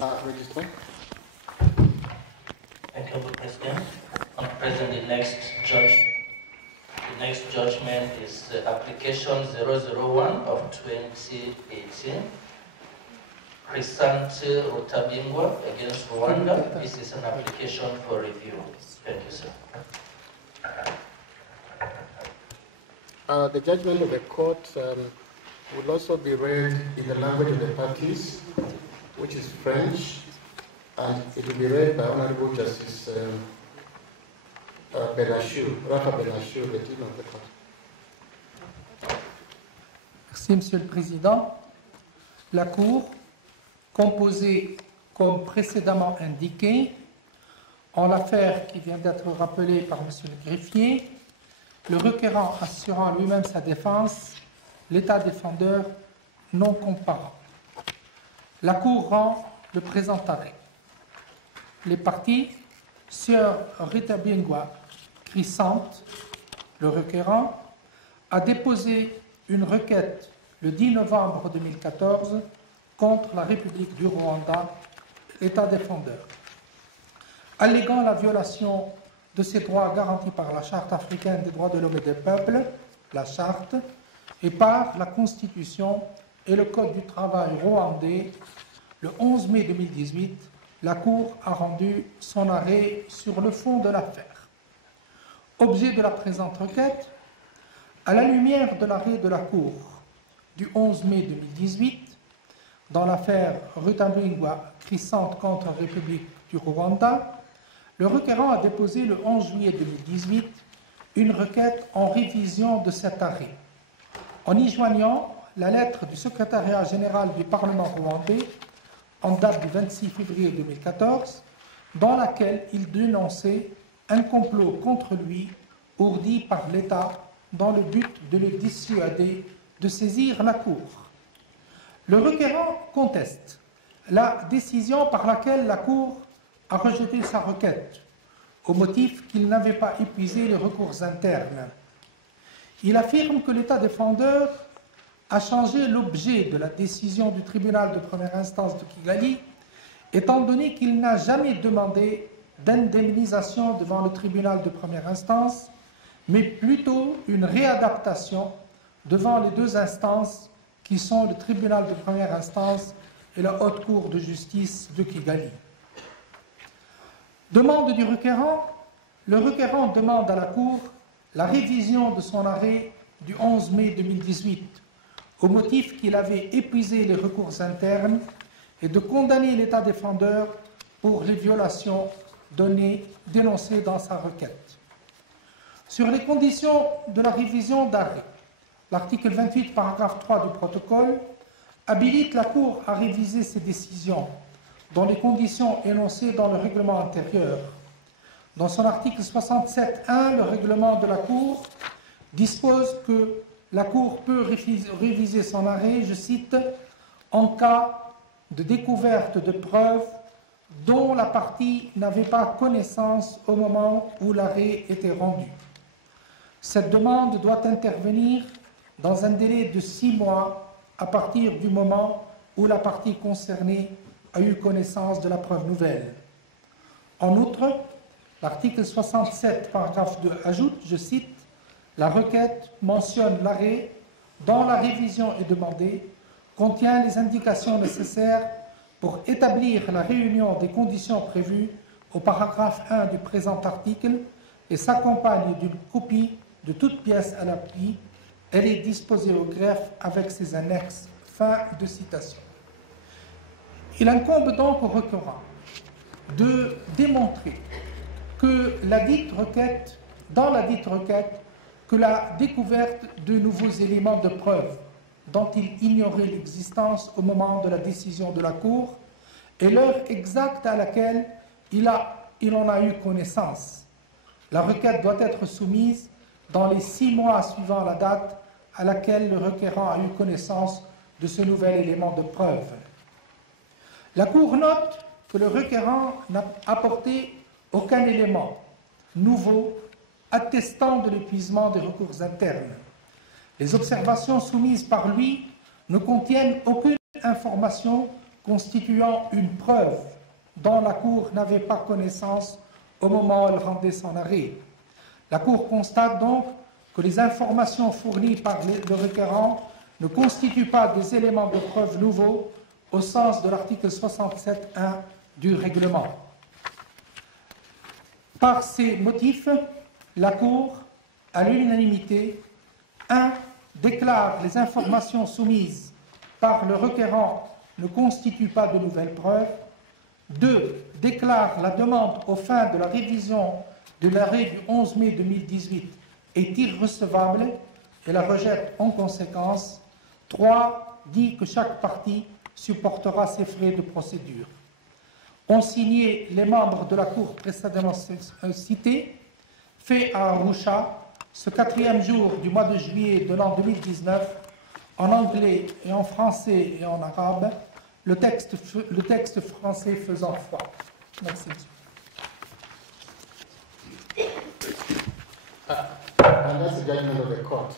Registrar. Thank you, President. President, the next judgment is application 001 of 2018. Crisante Rutabingwa against Rwanda. This is an application for review. Thank you, sir. The judgment of the court will also be read in the language of the parties, which is French, and it will be read by Honorable Justice Benachou, Rafa Benachou, the dean of the court. Merci, Monsieur le Président. La Cour, composée comme précédemment indiqué, en l'affaire qui vient d'être rappelée par Monsieur le greffier, le requérant assurant lui-même sa défense, l'État défendeur non comparant. La Cour rend le présent arrêt. Les parties, Sœur Rita Bingwa Crisante, le requérant, a déposé une requête le 10 novembre 2014 contre la République du Rwanda, l'État défendeur, alléguant la violation de ses droits garantis par la Charte africaine des droits de l'homme et des peuples, la Charte, et par la Constitution et le Code du travail rwandais. Le 11 mai 2018, la Cour a rendu son arrêt sur le fond de l'affaire. Objet de la présente requête, à la lumière de l'arrêt de la Cour du 11 mai 2018, dans l'affaire Rutabingwa Crisante contre la République du Rwanda, le requérant a déposé le 11 juillet 2018 une requête en révision de cet arrêt, en y joignant la lettre du secrétariat général du Parlement rwandais en date du 26 février 2014, dans laquelle il dénonçait un complot contre lui ourdi par l'État dans le but de le dissuader de saisir la Cour. Le requérant conteste la décision par laquelle la Cour a rejeté sa requête, au motif qu'il n'avait pas épuisé les recours internes. Il affirme que l'État défendeur a changé l'objet de la décision du tribunal de première instance de Kigali, étant donné qu'il n'a jamais demandé d'indemnisation devant le tribunal de première instance, mais plutôt une réadaptation devant les deux instances qui sont le tribunal de première instance et la haute cour de justice de Kigali. Demande du requérant. Le requérant demande à la Cour la révision de son arrêt du 11 mai 2018 au motif qu'il avait épuisé les recours internes et de condamner l'État défendeur pour les violations dénoncées dans sa requête. Sur les conditions de la révision d'arrêt, l'article 28, paragraphe 3 du protocole habilite la Cour à réviser ses décisions dans les conditions énoncées dans le règlement antérieur. Dans son article 67.1, le règlement de la Cour dispose que la Cour peut réviser son arrêt, je cite, en cas de découverte de preuves dont la partie n'avait pas connaissance au moment où l'arrêt était rendu. Cette demande doit intervenir dans un délai de 6 mois à partir du moment où la partie concernée a eu connaissance de la preuve nouvelle. En outre, l'article 67, paragraphe 2 ajoute, je cite, la requête mentionne l'arrêt dont la révision est demandée, contient les indications nécessaires pour établir la réunion des conditions prévues au paragraphe 1 du présent article et s'accompagne d'une copie de toute pièce à l'appui. Elle est disposée au greffe avec ses annexes. Fin de citation. Il incombe donc au requérant de démontrer que dans la dite requête, que la découverte de nouveaux éléments de preuve dont il ignorait l'existence au moment de la décision de la Cour et l'heure exacte à laquelle il en a eu connaissance. La requête doit être soumise dans les 6 mois suivant la date à laquelle le requérant a eu connaissance de ce nouvel élément de preuve. La Cour note que le requérant n'a apporté aucun élément nouveau attestant de l'épuisement des recours internes. Les observations soumises par lui ne contiennent aucune information constituant une preuve dont la Cour n'avait pas connaissance au moment où elle rendait son arrêt. La Cour constate donc que les informations fournies par le requérant ne constituent pas des éléments de preuve nouveaux au sens de l'article 67.1 du règlement. Par ces motifs, la Cour, à l'unanimité, 1. Déclare les informations soumises par le requérant ne constituent pas de nouvelles preuves. 2. Déclare la demande aux fins de la révision de l'arrêt du 11 mai 2018 est irrecevable et la rejette en conséquence. 3. Dit que chaque partie supportera ses frais de procédure. Ont signé les membres de la Cour précédemment cités, fait à Arusha, ce 4e jour du mois de juillet de l'an 2019, en anglais et en français et en arabe, le texte français faisant foi. Merci, monsieur. And that's the judgment of the court.